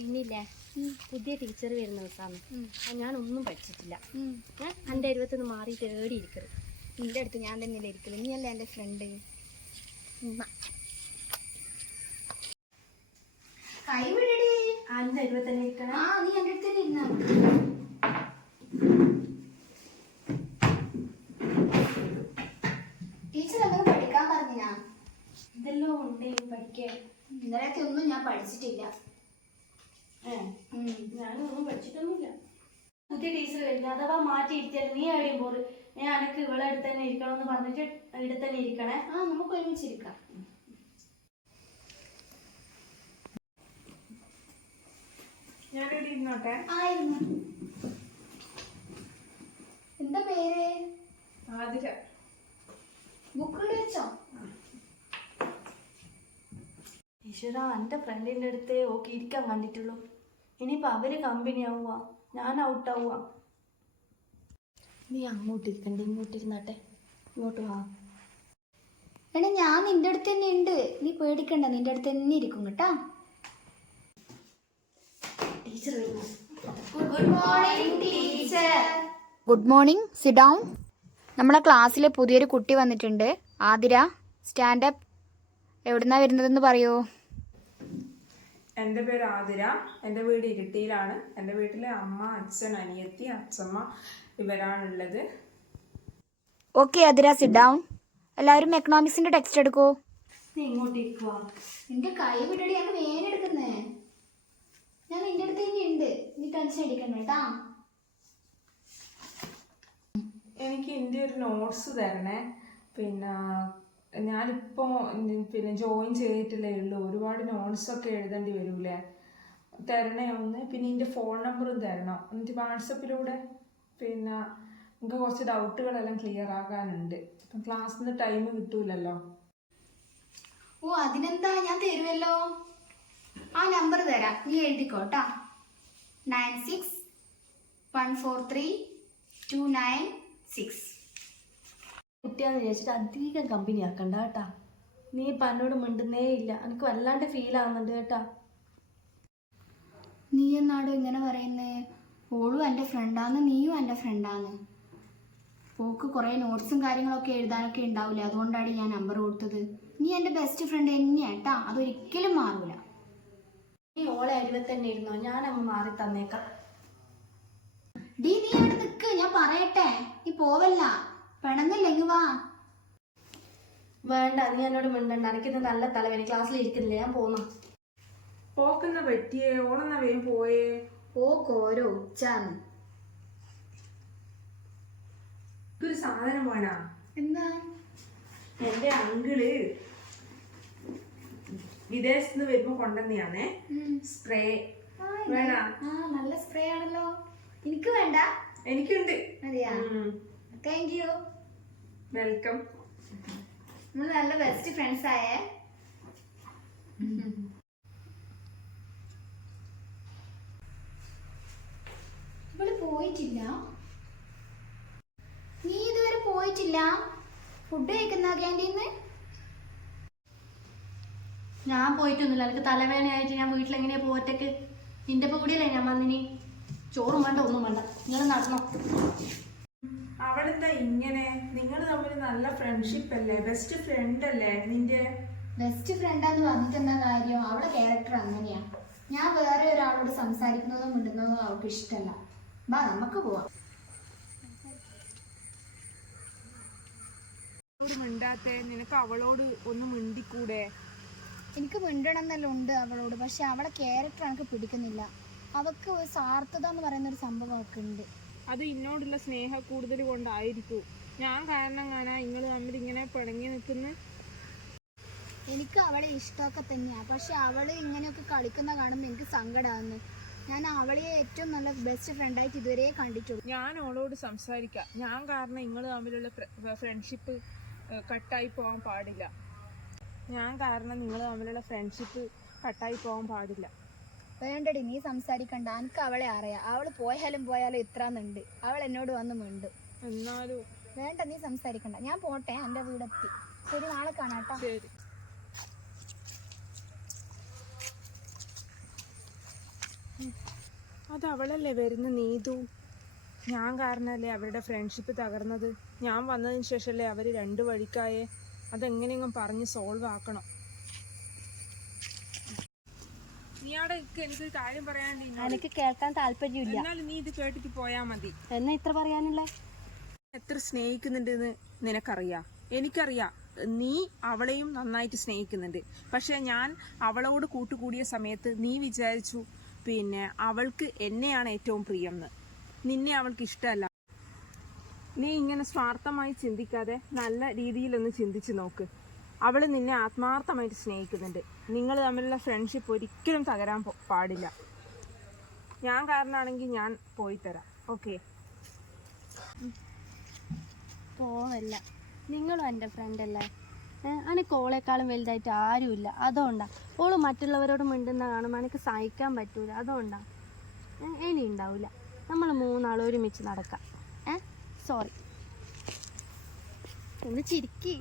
പിന്നില്ലേ പുതിയ ടീച്ചർ വരുന്ന ദിവസമാണ്. ഞാനൊന്നും പഠിച്ചിട്ടില്ല. എൻ്റെ അരുവത്തൊന്ന് മാറിയിട്ട് ഏടി ഇരിക്കരുത്. നിന്റെ അടുത്ത് ഞാൻ തന്നെയല്ലേ ഇരിക്കല്, നീ അല്ലേ എൻ്റെ ഫ്രണ്ട്. കൈ വിടടി. എൻ്റെ അരുവ തന്നെ ഇരിക്കണം. നീ എൻ്റെ അടുത്ത് തന്നെ ഇരുന്നാ ടീച്ചർ എന്തെങ്കിലും പഠിക്കാൻ പറഞ്ഞാ? ഇതെല്ലാം ഉണ്ട് പഠിക്കാൻ. ഇന്നലത്തെ ഒന്നും ഞാൻ പഠിച്ചിട്ടില്ല. ഞാനൊന്നും പഠിച്ചിട്ടൊന്നുമില്ല. പുതിയ ടീച്ചർ വരുന്നത് അഥവാ മാറ്റി ഇരുത്തിയാൽ നീ എവിടെയും പോറ്. ഞാൻ എനിക്ക് ഇവിടെ അടുത്ത് തന്നെ ഇരിക്കണമെന്ന് പറഞ്ഞിട്ട് ഇവിടെ തന്നെ ഇരിക്കണേ. നമുക്ക് ഒരുമിച്ചിരിക്കാം. ഞാനിവിടെ ഇരുന്നോട്ടെ. എന്താ പേര്? ആതിര. ബുക്ക് വെച്ചോ? ഈശ്വര, എൻ്റെ ഫ്രണ്ടിൻ്റെ അടുത്തേ ഓക്കെ ഇരിക്കാൻ കണ്ടിട്ടുള്ളൂ. ഇനിയിപ്പോൾ അവര് കമ്പനി ആവുക, ഞാൻ ഔട്ടാവുക. നീ അങ്ങോട്ട് ഇരിക്കണ്ട, ഇങ്ങോട്ട് ഇരുന്നാട്ടെ. ഇങ്ങോട്ട് വാ. എടാ, ഞാൻ നിന്റെ അടുത്ത് തന്നെ ഉണ്ട്, നീ പേടിക്കണ്ട. നിന്റെ അടുത്ത് തന്നെ ഇരിക്കും കേട്ടാ. ടീച്ചർ വരുന്നു. Good morning teacher. Good morning. Sit down. നമ്മളെ ക്ലാസ്സിൽ പുതിയൊരു കുട്ടി വന്നിട്ടുണ്ട്, ആതിര. സ്റ്റാൻഡപ്പ്. എവിടുന്നാ വരുന്നതെന്ന് പറയൂ. എൻ്റെ പേര് ആതിര. എൻ്റെ വീട് ഇരിട്ടിയിലാണ്. എൻ്റെ വീട്ടിൽ അമ്മ, അച്ഛൻ, അനിയത്തി, അച്ഛമ്മ ഇവരാണുള്ളത്. Okay Athira, sit down. എല്ലാവരും എക്കണോമിക്സിന്റെ ടെക്സ്റ്റ് എടുക്കൂ. നീ ഇങ്ങോട്ട് ഇരിക്കുക. നിന്റെ കൈ വിടടി, അങ്ങ് വേന എടുക്കുന്നേ. ഞാൻ നിന്റെ അടുത്ത് തന്നെ ഉണ്ട്, നീ ടെൻഷൻ അടിക്കണ്ട കേട്ടാ. എനിക്ക് എൻ്റെ ഒരു നോട്ട്സ് തരണേ. പിന്നെ ഞാനിപ്പോൾ ജോയിൻ ചെയ്തിട്ടില്ലേ ഉള്ളൂ. ഒരുപാട് നോട്ട്സൊക്കെ എഴുതേണ്ടി വരൂലേ? തരണേ ഒന്ന്. പിന്നെ എൻ്റെ ഫോൺ നമ്പറും തരണം. എന്നിട്ട് വാട്സപ്പിലൂടെ പിന്നെ എനിക്ക് കുറച്ച് ഡൗട്ടുകളെല്ലാം ക്ലിയർ ആക്കാനുണ്ട്. ഇപ്പം ക്ലാസ്സിൽ നിന്ന് ടൈം കിട്ടൂലല്ലോ. അതിനെന്താ, ഞാൻ തരുമല്ലോ. ആ നമ്പർ തരാം, നീ എഴുതിക്കോട്ടാ. 96143296. കുട്ടിയാന്ന് വിചാരിച്ചിട്ട് അധികം കമ്പനി ആക്കണ്ട കേട്ടാ. നീ ഇപ്പം എന്നോട് മിണ്ടുന്നേ ഇല്ല. എനിക്ക് വല്ലാണ്ട് ഫീൽ ആവുന്നുണ്ട് കേട്ടാ. നീ എന്നാടോ ഇങ്ങനെ പറയുന്നേ? ഓളും എൻ്റെ ഫ്രണ്ടാന്ന്, നീയും എൻ്റെ ഫ്രണ്ടാന്ന്. ഓക്ക് കുറേ നോട്ട്സും കാര്യങ്ങളൊക്കെ എഴുതാനൊക്കെ ഉണ്ടാവില്ലേ, അതുകൊണ്ടാണ് ഞാൻ നമ്പർ കൊടുത്തത്. നീ എൻ്റെ ബെസ്റ്റ് ഫ്രണ്ട് തന്നെയാ കേട്ടാ, അതൊരിക്കലും മാറൂല. നീ ഓളെ അരുവ തന്നെ ഇരുന്നോ, ഞാനങ്ങ് മാറി തന്നേക്കാം. നീ അവിടെ നിൽക്ക്, ഞാൻ പറയട്ടെ. നീ പോവല്ല, പെണന്നില്ലെങ്കിൽ വാ. വേണ്ട, നീ എന്നോട് മിണ്ടണ്ട. എനിക്കിന്ന് നല്ല തലവേദന, ക്ലാസ്സിൽ ഇരിക്കുന്നില്ല, ഞാൻ പോന്നു. പോക്കുന്ന പറ്റിയേ? ഓളെന്നാ വേഗം പോയേ. ഓരോ ഉച്ചാന്ന്. ഒരു സാധനം വേണാ. എന്താ? എൻ്റെ അങ്കിള് വിദേശത്ത് നിന്ന് വരുമ്പോ കൊണ്ടുവന്നെയാണേ സ്പ്രേ. വേണ? നല്ല സ്പ്രേ ആണല്ലോ. എനിക്ക് വേണ്ട. എനിക്കുണ്ട്. അതെയാ? Thank you. വെൽക്കം. നമ്മൾ നല്ല ബെസ്റ്റ് ഫ്രണ്ട്സ് ആയേ. ഇവിടെ പോയിട്ടില്ല. നീ ഇതുവരെ പോയിട്ടില്ല? ഫുഡ് കഴിക്കുന്ന ക്യാൻറ്റീന്ന്? ഞാൻ പോയിട്ടൊന്നുമില്ല. എനിക്ക് തലവേദനയായിട്ട് ഞാൻ വീട്ടിലെങ്ങനെയാ പോറ്റക്ക്. നിന്റെ കൂടിയല്ലേ ഞാൻ വന്നിനി. ചോറും വേണ്ട, ഒന്നും വേണ്ട, ഇങ്ങനെ നടന്നോ. അവളെന്താ ഇങ്ങനെ? നിങ്ങൾ തമ്മിൽ നല്ല ഫ്രണ്ട്ഷിപ്പ് അല്ലേ? ബെസ്റ്റ് ഫ്രണ്ട് അല്ലേ നിന്റെ? ബെസ്റ്റ് ഫ്രണ്ടാന്ന് പറഞ്ഞിട്ട് എന്താ കാര്യം? അവളുടെ ക്യാരക്ടർ അങ്ങനെയാ. ഞാൻ വേറെ ഒരാളോട് സംസാരിക്കുന്നതോ മിണ്ടുന്നതോ അവൾക്ക് ഇഷ്ടമല്ല. ബാ, നമുക്ക് പോവാം. മിണ്ടാത്തെ നിനക്ക് അവളോട് ഒന്ന് മിണ്ടിക്കൂടെ? എനിക്ക് മിണ്ടണം എന്നെല്ലാം ഉണ്ട് അവളോട്, പക്ഷെ അവളെ ക്യാരക്ടർ എനിക്ക് പിടിക്കുന്നില്ല. അവൾക്ക് ഒരു സാർത്ഥത എന്ന് പറയുന്ന ഒരു സംഭവം ഒക്കെ ഉണ്ട്. അത് എന്നോടുള്ള സ്നേഹ കൂടുതൽ കൊണ്ടായിരിക്കും. ഞാൻ കാരണം കാണാ നിങ്ങൾ തമ്മിൽ ഇങ്ങനെ പിണങ്ങി നിൽക്കുന്നു. എനിക്ക് അവളെ ഇഷ്ടമൊക്കെ തന്നെയാണ്, പക്ഷെ അവള് ഇങ്ങനെയൊക്കെ കളിക്കുന്ന കാണുമ്പോൾ എനിക്ക് സങ്കടമാകുന്നു. ഞാൻ അവളെ ഏറ്റവും നല്ല ബെസ്റ്റ് ഫ്രണ്ടായിട്ട് ഇതുവരെ കണ്ടിട്ടുള്ളൂ. ഞാൻ അവളോട് സംസാരിക്കാം. ഞാൻ കാരണം നിങ്ങൾ തമ്മിലുള്ള ഫ്രണ്ട്ഷിപ്പ് കട്ടായി പോകാൻ പാടില്ല. ഞാൻ കാരണം നിങ്ങൾ തമ്മിലുള്ള ഫ്രണ്ട്ഷിപ്പ് കട്ടായി പോകാൻ പാടില്ല. വേണ്ടടി, നീ സംസാരിക്കണ്ട. എനിക്ക് അവളെ അറിയാം. അവള് പോയാലും ഇത്രന്നുണ്ട്. അവൾ എന്നോട് വന്ന് മിണ്ടും. എന്നാലും വേണ്ട, നീ സംസാരിക്കണ്ട. ഞാൻ പോട്ടെ, എൻ്റെ വീടെത്തി. ശരി, നാളെ കാണാട്ടോ. ശരി. അത് അവളല്ലേ വരുന്ന നീതു. ഞാൻ കാരണമല്ലേ അവരുടെ ഫ്രണ്ട്ഷിപ്പ് തകർന്നത്. ഞാൻ വന്നതിന് ശേഷമല്ലേ അവർ രണ്ട് വഴിക്കായേ. അതെങ്ങനെയെങ്കിലും പറഞ്ഞ് സോൾവ് ആക്കണം. നീ അവിടെ എനിക്കൊരു കാര്യം പറയാണ്ട്. എനിക്ക് കേൾക്കാൻ താല്പര്യമില്ല. എന്നാലും നീ ഇത് കേട്ടിട്ട് പോയാ മതി. എന്നാ ഇത്ര പറയാനുള്ള? എത്ര സ്നേഹിക്കുന്നുണ്ടെന്ന് നിനക്കറിയാം, എനിക്കറിയാം. നീ അവളെയും നന്നായിട്ട് സ്നേഹിക്കുന്നുണ്ട്. പക്ഷെ ഞാൻ അവളോട് കൂട്ടുകൂടിയ സമയത്ത് നീ വിചാരിച്ചു പിന്നെ അവൾക്ക് എന്നെയാണ് ഏറ്റവും പ്രിയം എന്ന്. നിന്നെ അവൾക്ക് ഇഷ്ടമല്ല. നീ ഇങ്ങനെ സ്വാർത്ഥമായി ചിന്തിക്കാതെ നല്ല രീതിയിലൊന്ന് ചിന്തിച്ച് നോക്ക്. അവൾ നിന്നെ ആത്മാർത്ഥമായിട്ട് സ്നേഹിക്കുന്നുണ്ട്. നിങ്ങൾ തമ്മിലുള്ള ഫ്രണ്ട്ഷിപ്പ് ഒരിക്കലും തകരാൻ പാടില്ല. ഞാൻ കാരണമാണെങ്കിൽ ഞാൻ പോയി തരാം. ഓക്കെ? പോവല്ല, നിങ്ങളും എൻ്റെ ഫ്രണ്ടല്ലേ. എനിക്ക് ഓളെക്കാളും വലുതായിട്ട് ആരുമില്ല. അതുകൊണ്ടാണ് ഓള് മറ്റുള്ളവരോട് മിണ്ടുന്ന കാണുമ്പോൾ എനിക്ക് സഹിക്കാൻ പറ്റൂല. അതുകൊണ്ടാണ്. ഇനി ഉണ്ടാവില്ല. നമ്മൾ മൂന്നാളും ഒരുമിച്ച് നടക്കാം. സോറി. ഒന്ന് ചിരിക്കി.